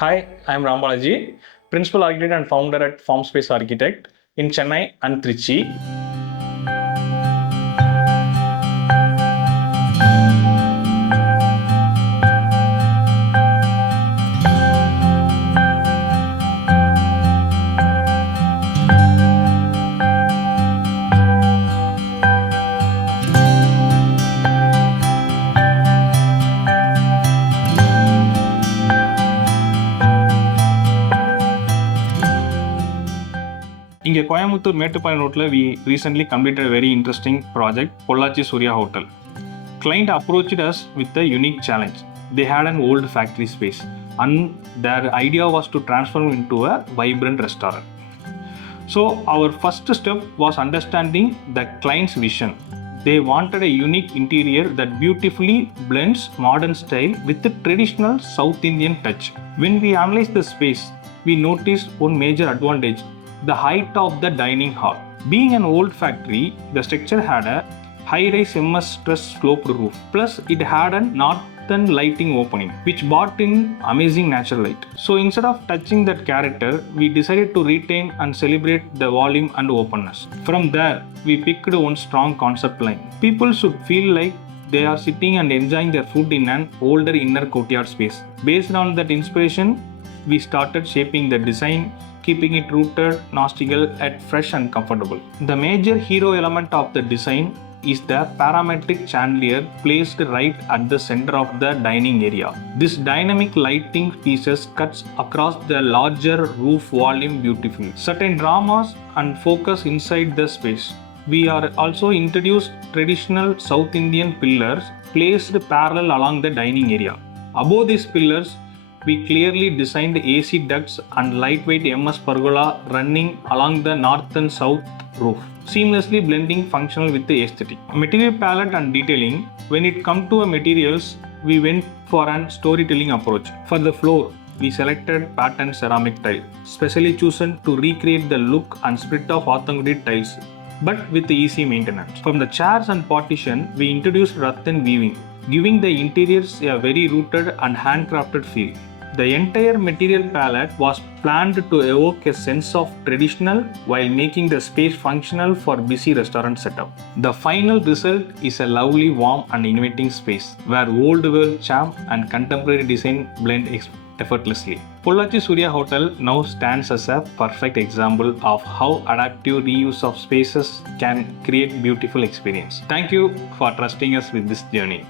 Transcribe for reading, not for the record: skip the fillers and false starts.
Hi, I am Balaji, Principal Architect and Founder at Form Space Architect in Chennai and Trichy. In Coimbatore, Mettupalayam Road, we recently completed a very interesting project, Pollachi Surya Hotel. Client approached us with a unique challenge. They had an old factory space and their idea was to transform into a vibrant restaurant. So our first step was understanding the client's vision. They wanted a unique interior that beautifully blends modern style with the traditional South Indian touch. When we analyzed the space, we noticed one major advantage: the height of the dining hall. Being an old factory, the structure had a high-rise MS truss sloped roof. Plus, it had a northern lighting opening, which brought in amazing natural light. So instead of touching that character, we decided to retain and celebrate the volume and openness. From there, we picked one strong concept line. People should feel like they are sitting and enjoying their food in an older inner courtyard space. Based on that inspiration, we started shaping the design, keeping it rooted, nostalgic, yet fresh and comfortable. The major hero element of the design is the parametric chandelier placed right at the center of the dining area. This dynamic lighting pieces cuts across the larger roof volume beautifully. Certain dramas and focus inside the space. We are also introduced traditional South Indian pillars placed parallel along the dining area. Above these pillars, we clearly designed AC ducts and lightweight MS pergola running along the north and south roof, seamlessly blending functional with the aesthetic. Material palette and detailing. When it comes to materials, we went for an storytelling approach. For the floor, we selected patterned ceramic tile, specially chosen to recreate the look and spirit of Aathangudi tiles, but with easy maintenance. From the chairs and partition, we introduced rattan weaving, giving the interiors a very rooted and handcrafted feel. The entire material palette was planned to evoke a sense of traditional while making the space functional for busy restaurant setup. The final result is a lovely, warm and inviting space where old world charm and contemporary design blend effortlessly. Pollachi Surya Hotel now stands as a perfect example of how adaptive reuse of spaces can create beautiful experience. Thank you for trusting us with this journey.